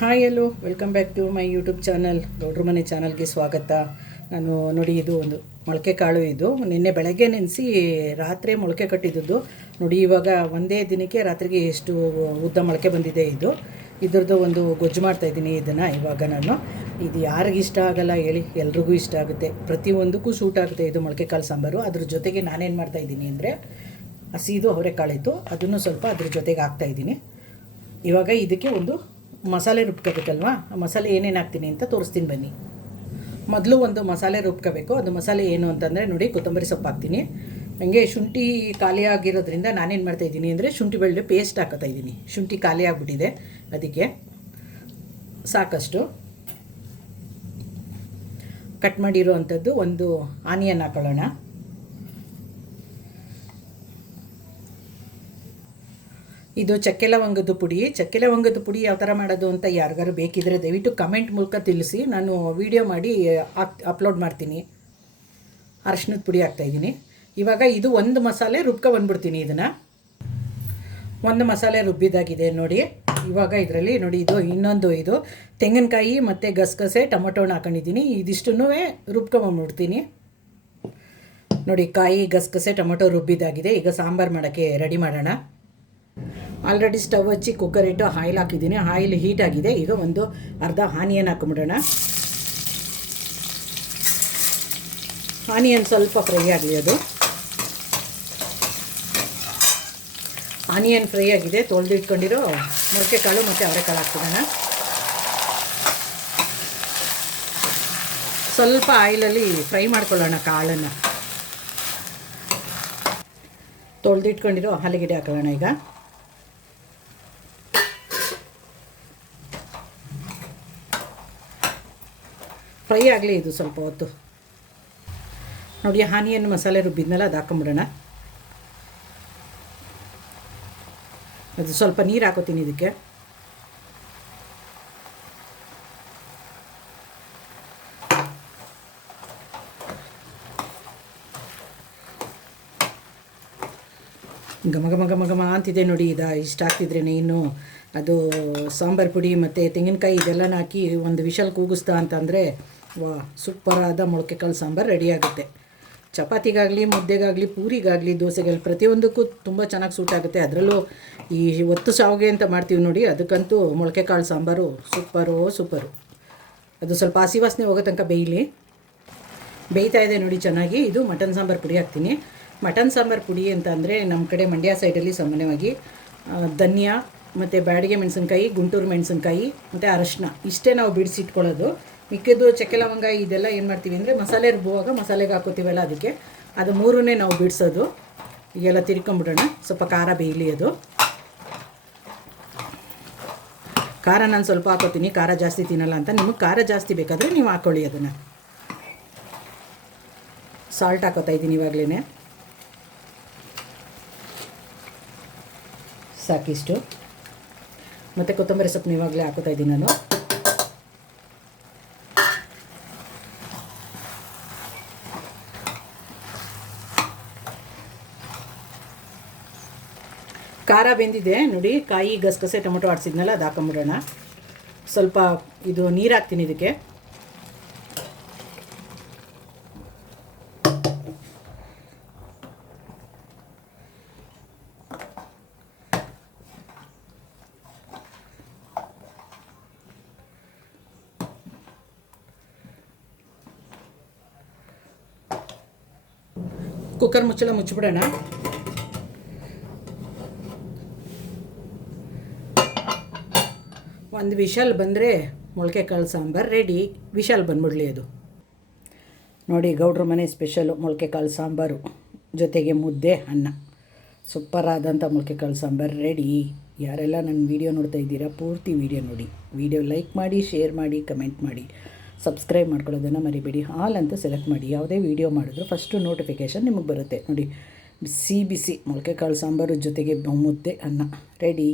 Hi hello welcome back to my YouTube channel ಗೌಡ್ರ ಮನೆ ಚಾನಲ್ಗೆ ಸ್ವಾಗತ. ನಾನು ನೋಡಿ, ಇದು ಒಂದು ಮೊಳಕೆ ಕಾಳು. ಇದು ನಿನ್ನೆ ಬೆಳಗ್ಗೆ ನೆನೆಸಿ ರಾತ್ರಿ ಮೊಳಕೆ ಕಟ್ಟಿದ್ದು ನೋಡಿ. ಇವಾಗ ಒಂದೇ ದಿನಕ್ಕೆ ರಾತ್ರಿಗೆ ಎಷ್ಟು ಉದ್ದ ಮೊಳಕೆ ಬಂದಿದೆ. ಇದ್ರದ್ದು ಒಂದು ಗೊಜ್ಜು ಮಾಡ್ತಾಯಿದ್ದೀನಿ. ಇದನ್ನು ಇವಾಗ ನಾನು ಇದು ಯಾರಿಗೂ ಇಷ್ಟ ಆಗಲ್ಲ ಹೇಳಿ, ಎಲ್ರಿಗೂ ಇಷ್ಟ ಆಗುತ್ತೆ, ಪ್ರತಿಯೊಂದಕ್ಕೂ ಸೂಟ್ ಆಗುತ್ತೆ ಇದು ಮೊಳಕೆ ಕಾಳು ಸಾಂಬಾರು. ಅದ್ರ ಜೊತೆಗೆ ನಾನೇನು ಮಾಡ್ತಾಯಿದ್ದೀನಿ ಅಂದರೆ, ಹಸಿದು ಅವರೆಕಾಳಿತ್ತು, ಅದನ್ನು ಸ್ವಲ್ಪ ಅದ್ರ ಜೊತೆಗೆ ಹಾಕ್ತಾಯಿದ್ದೀನಿ. ಇವಾಗ ಇದಕ್ಕೆ ಒಂದು ಮಸಾಲೆ ರುಬ್ಕೋಬೇಕಲ್ವಾ, ಆ ಮಸಾಲೆ ಏನೇನು ಹಾಕ್ತೀನಿ ಅಂತ ತೋರಿಸ್ತೀನಿ ಬನ್ನಿ. ಮೊದಲು ಒಂದು ಮಸಾಲೆ ರುಬ್ಕೋಬೇಕು. ಅದು ಮಸಾಲೆ ಏನು ಅಂತಂದರೆ ನೋಡಿ, ಕೊತ್ತಂಬರಿ ಸೊಪ್ಪು ಹಾಕ್ತೀನಿ. ನನಗೆ ಶುಂಠಿ ಖಾಲಿ ಆಗಿರೋದ್ರಿಂದ ನಾನೇನು ಮಾಡ್ತಾಯಿದ್ದೀನಿ ಅಂದರೆ, ಶುಂಠಿ ಬೆಳ್ಳುಳ್ಳಿ ಪೇಸ್ಟ್ ಹಾಕೋತಾಯಿದ್ದೀನಿ. ಶುಂಠಿ ಖಾಲಿ ಆಗಿಬಿಟ್ಟಿದೆ, ಅದಕ್ಕೆ ಸಾಕಷ್ಟು ಕಟ್ ಮಾಡಿರೋ ಅಂಥದ್ದು ಒಂದು ಆನಿಯನ್ ಹಾಕೊಳ್ಳೋಣ. ಇದು ಚಕ್ಕೆ ಲವಂಗದ ಪುಡಿ. ಚಕ್ಕೆ ಲವಂಗದ ಪುಡಿ ಯಾವ ಥರ ಮಾಡೋದು ಅಂತ ಯಾರಿಗಾರು ಬೇಕಿದ್ದರೆ ದಯವಿಟ್ಟು ಕಮೆಂಟ್ ಮೂಲಕ ತಿಳಿಸಿ, ನಾನು ವಿಡಿಯೋ ಮಾಡಿ ಅಪ್ಲೋಡ್ ಮಾಡ್ತೀನಿ. ಅರಶಿನದ ಪುಡಿ ಹಾಕ್ತಾಯಿದ್ದೀನಿ. ಇವಾಗ ಇದು ಒಂದು ಮಸಾಲೆ ಬಂದ್ಬಿಡ್ತೀನಿ. ಇದನ್ನು ಒಂದು ಮಸಾಲೆ ರುಬ್ಬಿದಾಗಿದೆ ನೋಡಿ. ಇವಾಗ ಇದರಲ್ಲಿ ನೋಡಿ, ಇದು ಇನ್ನೊಂದು ಇದು ತೆಂಗಿನಕಾಯಿ ಮತ್ತು ಗಸಗಸೆ ಟೊಮೊಟೊನ ಹಾಕೊಂಡಿದ್ದೀನಿ. ಇದಿಷ್ಟನ್ನು ರುಬ್ಕೊಂಬಂದ್ಬಿಡ್ತೀನಿ ನೋಡಿ. ಕಾಯಿ ಗಸಗಸೆ ಟೊಮೊಟೊ ರುಬ್ಬಿದಾಗಿದೆ. ಈಗ ಸಾಂಬಾರು ಮಾಡೋಕ್ಕೆ ರೆಡಿ ಮಾಡೋಣ. ಆಲ್ರೆಡಿ ಸ್ಟವ್ ಹಚ್ಚಿ ಕುಕ್ಕರ್ ಇಟ್ಟು ಆಯಿಲ್ ಹಾಕಿದ್ದೀನಿ. ಆಯಿಲ್ ಹೀಟ್ ಆಗಿದೆ. ಈಗ ಒಂದು ಅರ್ಧ ಆನಿಯನ್ ಹಾಕೊಂಬಿಡೋಣ. ಆನಿಯನ್ ಸ್ವಲ್ಪ ಫ್ರೈ ಆಗಲಿ. ಅದು ಆನಿಯನ್ ಫ್ರೈ ಆಗಿದೆ. ತೊಳೆದಿಟ್ಕೊಂಡಿರೋ ಮೊಳಕೆ ಕಾಳು ಮತ್ತು ಅವರೆಕಾಳು ಹಾಕ್ಬಿಡೋಣ. ಸ್ವಲ್ಪ ಆಯಿಲಲ್ಲಿ ಫ್ರೈ ಮಾಡ್ಕೊಳ್ಳೋಣ ಕಾಳನ್ನು. ತೊಳೆದಿಟ್ಕೊಂಡಿರೋ ಆಲೂಗಡ್ಡೆ ಹಾಕೊಳ್ಳೋಣ. ಈಗ ಫ್ರೈ ಆಗಲಿ ಇದು ಸ್ವಲ್ಪ ಹೊತ್ತು. ನೋಡಿ, ಆನಿಯನ್ ಮಸಾಲೆ ರುಬ್ಬಿದ್ಮೇಲೆ ಅದು ಹಾಕೊಂಬಿಡೋಣ. ಅದು ಸ್ವಲ್ಪ ನೀರು ಹಾಕೋತೀನಿ ಇದಕ್ಕೆ. ಘಮ ಅಂತಿದೆ ನೋಡಿ. ಇಷ್ಟ ಆಗ್ತಿದ್ರೇ ಇನ್ನು ಅದು ಸಾಂಬಾರು ಪುಡಿ ಮತ್ತು ತೆಂಗಿನಕಾಯಿ ಇದೆಲ್ಲನ ಹಾಕಿ ಒಂದು ವಿಷಲ್ ಕೂಗಿಸ್ತಾ ಅಂತಂದರೆ ವಾ, ಸೂಪರಾದ ಮೊಳಕೆ ಕಾಳು ಸಾಂಬಾರು ರೆಡಿಯಾಗುತ್ತೆ. ಚಪಾತಿಗಾಗಲಿ, ಮುದ್ದೆಗಾಗಲಿ, ಪೂರಿಗಾಗಲಿ, ದೋಸೆಗಾಗಲಿ ಪ್ರತಿಯೊಂದಕ್ಕೂ ತುಂಬ ಚೆನ್ನಾಗಿ ಸೂಟ್ ಆಗುತ್ತೆ. ಅದರಲ್ಲೂ ಈ ಒತ್ತು ಶಾವಿಗೆ ಅಂತ ಮಾಡ್ತೀವಿ ನೋಡಿ, ಅದಕ್ಕಂತೂ ಮೊಳಕೆ ಕಾಳು ಸಾಂಬಾರು ಸೂಪರು. ಅದು ಸ್ವಲ್ಪ ಹಸಿ ವಾಸನೆ ಹೋಗೋ ತನಕ ಬೇಯ್ತಾ ಇದೆ ನೋಡಿ ಚೆನ್ನಾಗಿ. ಇದು ಮಟನ್ ಸಾಂಬಾರು ಪುಡಿ ಹಾಕ್ತೀನಿ. ಮಟನ್ ಸಾಂಬಾರು ಪುಡಿ ಅಂತ ಅಂದರೆ ನಮ್ಮ ಕಡೆ ಮಂಡ್ಯ ಸೈಡಲ್ಲಿ ಸಾಮಾನ್ಯವಾಗಿ ಧನಿಯಾ ಮತ್ತು ಬ್ಯಾಡಿಗೆ ಮೆಣಸಿನ್ಕಾಯಿ, ಗುಂಟೂರು ಮೆಣಸಿನ್ಕಾಯಿ ಮತ್ತು ಅರಶಿನ ಇಷ್ಟೇ ನಾವು ಬಿಡಿಸಿಟ್ಕೊಳ್ಳೋದು. ಮಿಕ್ಕಿದ್ದು ಚಕ್ಕೆ ಲವಂಗ ಇದೆಲ್ಲ ಏನು ಮಾಡ್ತೀವಿ ಅಂದರೆ, ಮಸಾಲೆ ರುಬ್ಬುವಾಗ ಮಸಾಲೆಗೆ ಹಾಕೋತೀವಲ್ಲ, ಅದಕ್ಕೆ ಅದು ಮೂರನ್ನೇ ನಾವು ಬಿಡಿಸೋದು. ಈಗೆಲ್ಲ ತಿರ್ಕೊಂಬಿಡೋಣ. ಸ್ವಲ್ಪ ಖಾರ ಬೇಯಲಿ. ಅದು ಖಾರ ನಾನು ಸ್ವಲ್ಪ ಹಾಕೋತೀನಿ, ಖಾರ ಜಾಸ್ತಿ ತಿನ್ನಲ್ಲ ಅಂತ. ನಿಮಗೆ ಖಾರ ಜಾಸ್ತಿ ಬೇಕಾದರೆ ನೀವು ಹಾಕ್ಕೊಳ್ಳಿ. ಅದನ್ನು ಸಾಲ್ಟ್ ಹಾಕೋತಾ ಇದ್ದೀನಿ ಇವಾಗಲೇ, ಸಾಕಿಷ್ಟು. ಮತ್ತು ಕೊತ್ತಂಬರಿ ಸೊಪ್ಪು ಇವಾಗಲೇ ಹಾಕೋತಾ ಇದ್ದೀನಿ ನಾನು. ಖಾರ ಬೆಂದಿದೆ ನೋಡಿ. ಕಾಯಿ ಗಸಗಸೆ ಟೊಮೊಟೊ ಆಡಿಸಿದ್ನಲ್ಲ, ಅದು ಹಾಕೊಂಬಿಡೋಣ. ಸ್ವಲ್ಪ ಇದು ನೀರು ಹಾಕ್ತೀನಿ ಇದಕ್ಕೆ. ಕುಕ್ಕರ್ ಮುಚ್ಚಳ ಮುಚ್ಚಿಬಿಡೋಣ. ಒಂದು ವಿಷಲ್ ಬಂದರೆ ಮೊಳಕೆ ಕಾಳು ಸಾಂಬಾರು ರೆಡಿ. ವಿಷಲ್ ಬಂದ್ಬಿಡ್ಲಿ ಅದು ನೋಡಿ. ಗೌಡ್ರ ಮನೆ ಸ್ಪೆಷಲು ಮೊಳಕೆ ಕಾಳು ಸಾಂಬಾರು ಜೊತೆಗೆ ಮುದ್ದೆ, ಅನ್ನ. ಸೂಪರಾದಂಥ ಮೊಳಕೆ ಕಾಳು ಸಾಂಬಾರು ರೆಡಿ. ಯಾರೆಲ್ಲ ನನ್ನ ವೀಡಿಯೋ ನೋಡ್ತಾ ಇದ್ದೀರಾ, ಪೂರ್ತಿ ವೀಡಿಯೋ ನೋಡಿ. ವೀಡಿಯೋ ಲೈಕ್ ಮಾಡಿ, ಶೇರ್ ಮಾಡಿ, ಕಮೆಂಟ್ ಮಾಡಿ, ಸಬ್ಸ್ಕ್ರೈಬ್ ಮಾಡ್ಕೊಳ್ಳೋದನ್ನು ಮರಿಬೇಡಿ. ಆಲ್ ಅಂತ ಸೆಲೆಕ್ಟ್ ಮಾಡಿ. ಯಾವುದೇ ವೀಡಿಯೋ ಮಾಡಿದ್ರು ಫಸ್ಟು ನೋಟಿಫಿಕೇಷನ್ ನಿಮಗೆ ಬರುತ್ತೆ ನೋಡಿ. ಬಿಸಿ ಮೊಳಕೆ ಕಾಳು ಸಾಂಬಾರು ಜೊತೆಗೆ ಮುದ್ದೆ, ಅನ್ನ ರೆಡಿ.